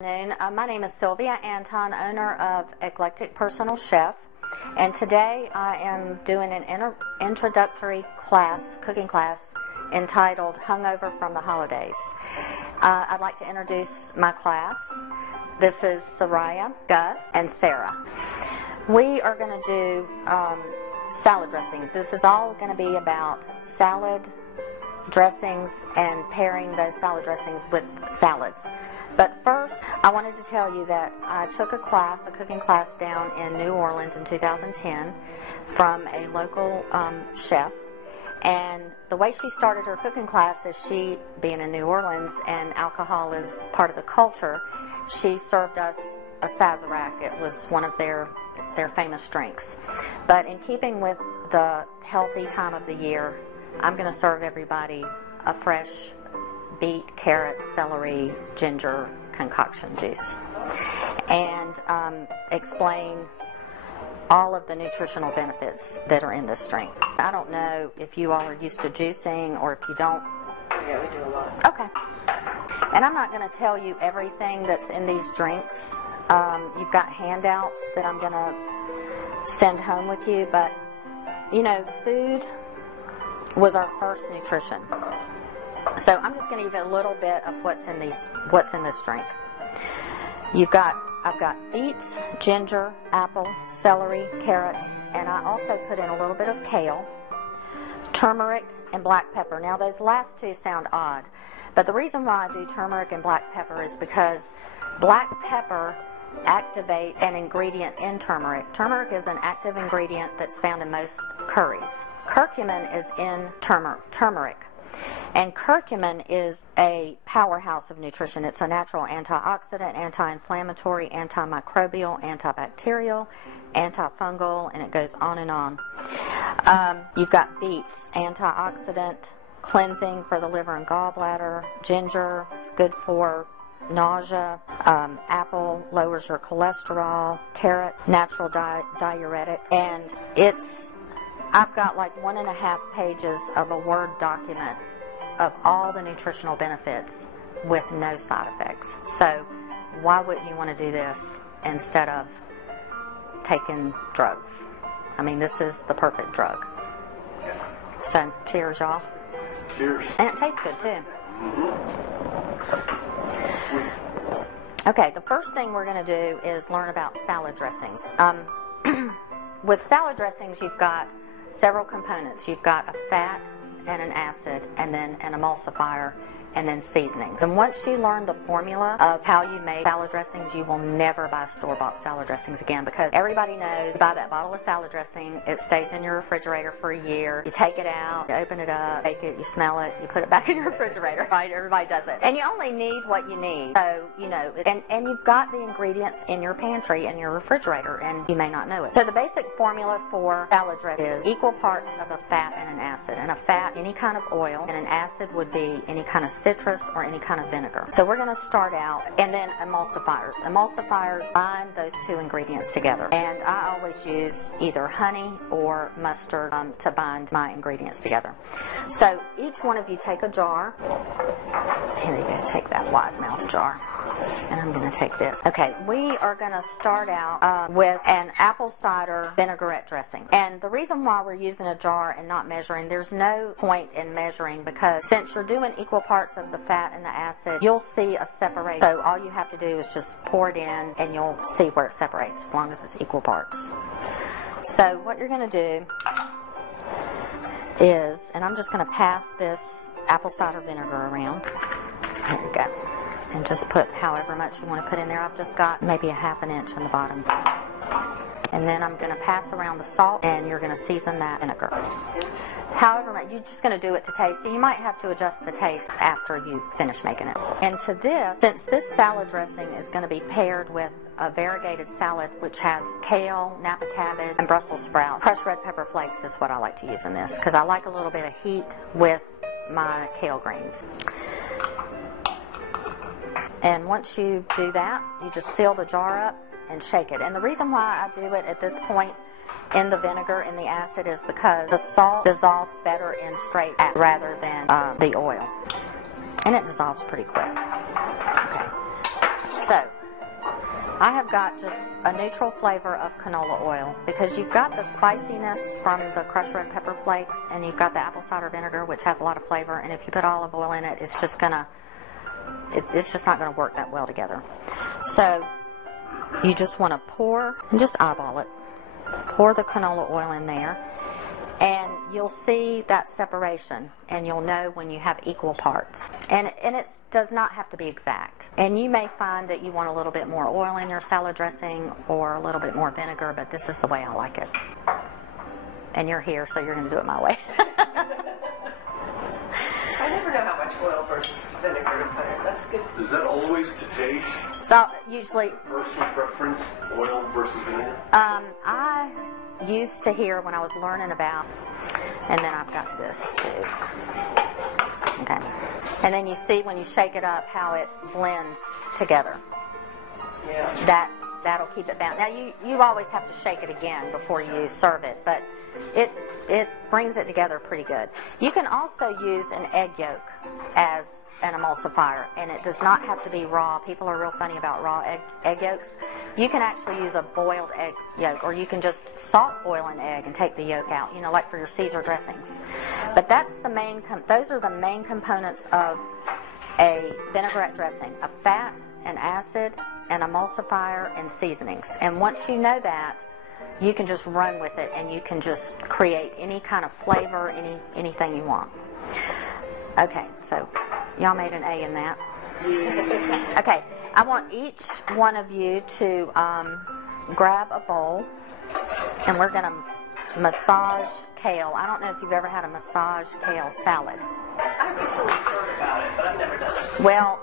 My name is Sylvia Anton, owner of Eclectic Personal Chef, and today I am doing an introductory class, cooking class, entitled Hungover from the Holidays. I'd like to introduce my class. This is Soraya, Gus, and Sarah. We are going to do salad dressings. This is all going to be about salad dressings and pairing those salad dressings with salads. But first, I wanted to tell you that I took a class, a cooking class down in New Orleans in 2010 from a local chef. And the way she started her cooking class is she, being in New Orleans and alcohol is part of the culture, she served us a Sazerac. It was one of their famous drinks. But in keeping with the healthy time of the year, I'm going to serve everybody a fresh beet, carrot, celery, ginger concoction juice, and explain all of the nutritional benefits that are in this drink. I don't know if you all are used to juicing or if you don't. Yeah, we do a lot. Okay. And I'm not going to tell you everything that's in these drinks. You've got handouts that I'm going to send home with you, but you know, food was our first nutrition. So I'm just going to give you a little bit of what's in this drink. I've got beets, ginger, apple, celery, carrots, and I also put in a little bit of kale, turmeric, and black pepper. Now those last two sound odd, but the reason why I do turmeric and black pepper is because black pepper activates an ingredient in turmeric. Turmeric is an active ingredient that's found in most curries. Curcumin is in turmeric. And curcumin is a powerhouse of nutrition. It's a natural antioxidant, anti-inflammatory, antimicrobial, antibacterial, antifungal, and it goes on and on. You've got beets, antioxidant, cleansing for the liver and gallbladder. Ginger, it's good for nausea. Apple lowers your cholesterol. Carrot, natural diuretic. And I've got like 1.5 pages of a Word document of all the nutritional benefits with no side effects. So why wouldn't you want to do this instead of taking drugs? I mean, this is the perfect drug. So cheers, y'all. Cheers. And it tastes good too. Okay, the first thing we're going to do is learn about salad dressings. With salad dressings, you've got several components. You've got a fat and an acid, and then an emulsifier, and then seasonings. And once you learn the formula of how you make salad dressings, you will never buy store-bought salad dressings again, because everybody knows you buy that bottle of salad dressing, it stays in your refrigerator for a year, you take it out, you open it up, bake it, you smell it, you put it back in your refrigerator, right? Everybody does it. And you only need what you need. So, you know, and you've got the ingredients in your pantry and your refrigerator, and you may not know it. So the basic formula for salad dressing is equal parts of a fat and an acid. And a fat, any kind of oil, and an acid would be any kind of citrus or any kind of vinegar. So we're going to start out, and then emulsifiers. Emulsifiers bind those two ingredients together. And I always use either honey or mustard to bind my ingredients together. So each one of you take a jar. Here you go, take that wide mouth jar. And I'm going to take this. Okay, we are going to start out with an apple cider vinaigrette dressing. And the reason why we're using a jar and not measuring, there's no point in measuring, because since you're doing equal parts of the fat and the acid, you'll see a separation. So all you have to do is just pour it in and you'll see where it separates, as long as it's equal parts. So what you're going to do is, and I'm just going to pass this apple cider vinegar around. There you go. And just put however much you want to put in there. I've just got maybe 1/2 inch in the bottom. And then I'm going to pass around the salt, and you're going to season that vinegar. However much, you're just going to do it to taste. So you might have to adjust the taste after you finish making it. And to this, since this salad dressing is going to be paired with a variegated salad, which has kale, Napa cabbage, and Brussels sprouts, crushed red pepper flakes is what I like to use in this, because I like a little bit of heat with my kale greens. And once you do that, you just seal the jar up and shake it. And the reason why I do it at this point in the vinegar and the acid is because the salt dissolves better in straight acid rather than the oil. And it dissolves pretty quick. Okay. So, I have got just a neutral flavor of canola oil because you've got the spiciness from the crushed red pepper flakes and you've got the apple cider vinegar, which has a lot of flavor, and if you put olive oil in it, it's just not gonna work that well together. So you just want to pour and just eyeball it. Pour the canola oil in there, and you'll see that separation, and you'll know when you have equal parts. And it does not have to be exact. And you may find that you want a little bit more oil in your salad dressing or a little bit more vinegar, but this is the way I like it. And you're here, so you're going to do it my way. I never know how much oil versus vinegar to put in. That's good. Is that always to taste? So usually, Personal preference, oil versus vinegar? I used to hear when I was learning about, and then I've got this too. Okay. And then you see when you shake it up how it blends together. Yeah. That'll keep it bound. Now you always have to shake it again before you serve it, but it brings it together pretty good. You can also use an egg yolk as an emulsifier, and it does not have to be raw. People are real funny about raw egg yolks. You can actually use a boiled egg yolk, or you can just soft boil an egg and take the yolk out, like for your Caesar dressings. But that's the main. Those are the main components of a vinaigrette dressing: a fat, an acid, an emulsifier, and seasonings. And once you know that, you can just run with it, and you can just create any kind of flavor, anything you want. Okay, so y'all made an A in that. Okay, I want each one of you to grab a bowl, and we're going to massage kale. I don't know if you've ever had a massage kale salad. I recently heard about it, but I've never done it. Well,